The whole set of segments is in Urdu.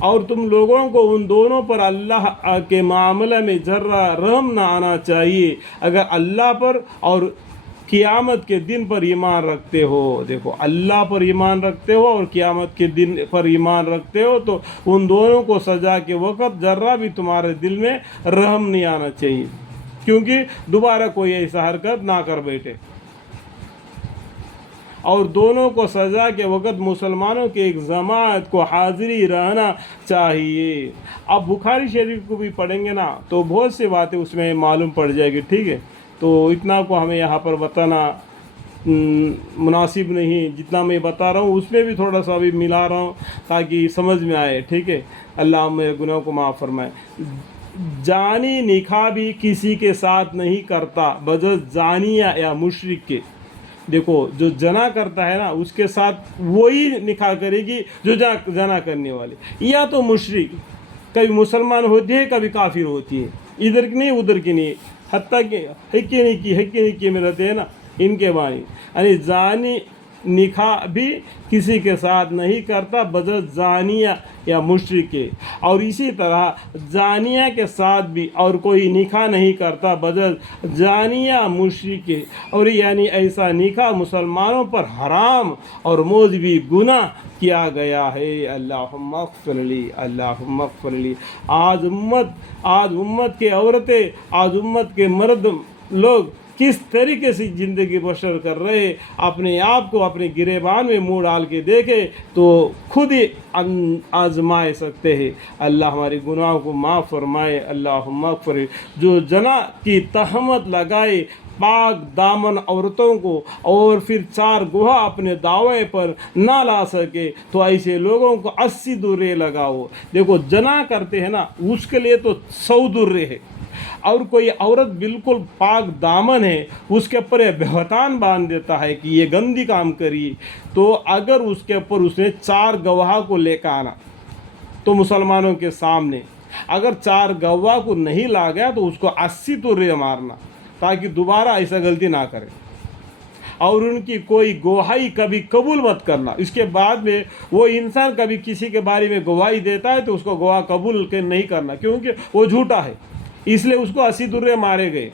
اور تم لوگوں کو ان دونوں پر اللہ کے معاملے میں ذرہ رحم نہ آنا چاہیے اگر اللہ پر اور قیامت کے دن پر ایمان رکھتے ہو۔ دیکھو، اللہ پر ایمان رکھتے ہو اور قیامت کے دن پر ایمان رکھتے ہو تو ان دونوں کو سزا کے وقت ذرہ بھی تمہارے دل میں رحم نہیں آنا چاہیے، کیونکہ دوبارہ کوئی ایسا حرکت نہ کر بیٹھے۔ اور دونوں کو سزا کے وقت مسلمانوں کے ایک جماعت کو حاضری رہنا چاہیے۔ اب بخاری شریف کو بھی پڑھیں گے نا تو بہت سی باتیں اس میں معلوم پڑ جائے گی، ٹھیک ہے؟ تو اتنا کو ہمیں یہاں پر بتانا مناسب نہیں، جتنا میں بتا رہا ہوں اس میں بھی تھوڑا سا بھی ملا رہا ہوں تاکہ سمجھ میں آئے، ٹھیک ہے؟ اللہ میرے گناہوں کو معاف فرمائے۔ جانی نکاح بھی کسی کے ساتھ نہیں کرتا بجز زانیہ یا مشرک کے۔ دیکھو، جو جنا کرتا ہے نا اس کے ساتھ وہی نکاح کرے گی جو جنا کرنے والے، یا تو مشرک، کبھی مسلمان ہوتی ہے کبھی کافر ہوتی ہے، ادھر کی نہیں ادھر کی نہیں، حتیٰ کہ حقی نکی میں رہتے ہیں نا ان کے بانی، یعنی زانی نکاح بھی کسی کے ساتھ نہیں کرتا بجز زانیہ یا مشرک کے، اور اسی طرح زانیہ کے ساتھ بھی اور کوئی نکاح نہیں کرتا بجز زانیہ مشرک کے، اور یعنی ایسا نکاح مسلمانوں پر حرام اور موجبی گناہ کیا گیا ہے۔ اللہم اغفر لی، اللہم اغفر لی۔ آج امت کے عورتیں، آج امت کے مرد لوگ کس طریقے سے زندگی بسر کر رہے، اپنے آپ کو اپنے گریبان میں منہ ڈال کے دیکھے تو خود ہی آزمائے سکتے ہیں۔ اللہ ہمارے گناہوں کو معاف فرمائے۔ اللہم اغفر لی۔ جو جنا کی تہمت لگائے پاک دامن عورتوں کو اور پھر 4 گواہ اپنے دعوے پر نہ لا سکے تو ایسے لوگوں کو 80 درے لگاؤ۔ دیکھو، جنا کرتے ہیں نا اس کے لیے تو 100 درے ہے، اور کوئی عورت بالکل پاک دامن ہے اس کے اوپر یہ بہتان باندھ دیتا ہے کہ یہ گندی کام کری، تو اگر اس کے اوپر اس نے 4 گواہ کو لے کر آنا تو مسلمانوں کے سامنے اگر 4 گواہ کو نہیں لا گیا تو اس کو 80 درے مارنا تاکہ دوبارہ ایسا غلطی نہ کرے، اور ان کی کوئی گواہی کبھی قبول مت کرنا۔ اس کے بعد میں وہ انسان کبھی کسی کے بارے میں گواہی دیتا ہے تو اس کو گواہ قبول نہیں کرنا، کیونکہ وہ جھوٹا ہے، اس لیے اس کو 80 درے مارے گئے۔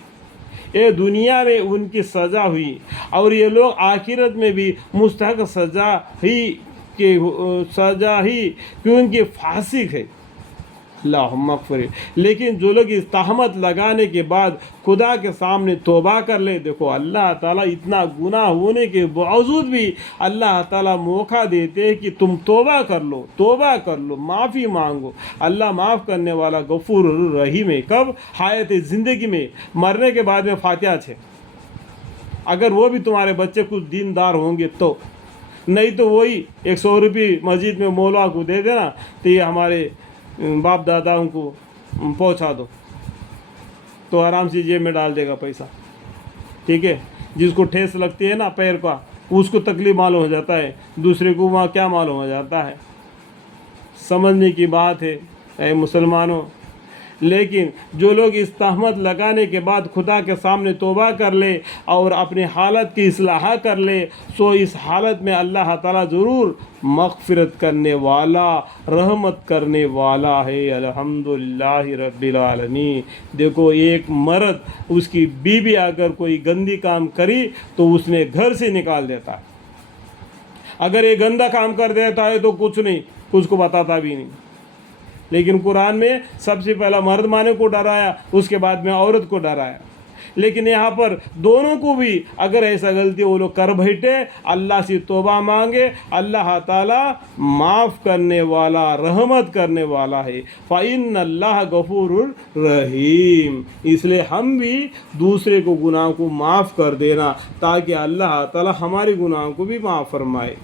یہ دنیا میں ان کی سزا ہوئی، اور یہ لوگ آخرت میں بھی مستحق سزا ہی کیونکہ فاسق ہے۔ اللہم اغفر۔ لیکن جو لوگ اس تہمت لگانے کے بعد خدا کے سامنے توبہ کر لے، دیکھو اللہ تعالیٰ اتنا گناہ ہونے کے باوجود بھی اللہ تعالیٰ موقع دیتے ہیں کہ تم توبہ کر لو، معافی مانگو۔ اللہ معاف کرنے والا غفور رحیم ہے۔ کب؟ حیات زندگی میں، مرنے کے بعد میں فاتحہ ہے، اگر وہ بھی تمہارے بچے کچھ دیندار ہوں گے تو، نہیں تو وہی 100 روپے مسجد میں مولا کو دے دینا تو یہ ہمارے باپ داداؤں کو پہنچا دو، تو آرام سے جیب میں ڈال دے گا پیسہ، ٹھیک ہے؟ جس کو ٹھیس لگتی ہے نا پیر کا اس کو تکلیف معلوم ہو جاتا ہے، دوسرے کو وہاں کیا معلوم ہو جاتا ہے۔ سمجھنے کی بات ہے اے مسلمانوں۔ لیکن جو لوگ اس تہمت لگانے کے بعد خدا کے سامنے توبہ کر لے اور اپنی حالت کی اصلاح کر لے، سو اس حالت میں اللہ تعالیٰ ضرور مغفرت کرنے والا، رحمت کرنے والا ہے۔ الحمدللہ رب العالمین۔ دیکھو، ایک مرد اس کی بیوی اگر کوئی گندی کام کری تو اس نے گھر سے نکال دیتا ہے، اگر یہ گندا کام کر دیتا ہے تو کچھ نہیں، کچھ کو بتاتا بھی نہیں۔ لیکن قرآن میں سب سے پہلا مرد مانے کو ڈرایا، اس کے بعد میں عورت کو ڈرایا۔ لیکن یہاں پر دونوں کو بھی اگر ایسا غلطی وہ لوگ کر بیٹھے، اللہ سے توبہ مانگے، اللہ تعالیٰ معاف کرنے والا، رحمت کرنے والا ہے۔ فَإِنَّ اللَّهَ غَفُورٌ رَحِيمٌ۔ اس لیے ہم بھی دوسرے کو گناہ کو معاف کر دینا تاکہ اللہ تعالیٰ ہمارے گناہوں کو بھی معاف فرمائے۔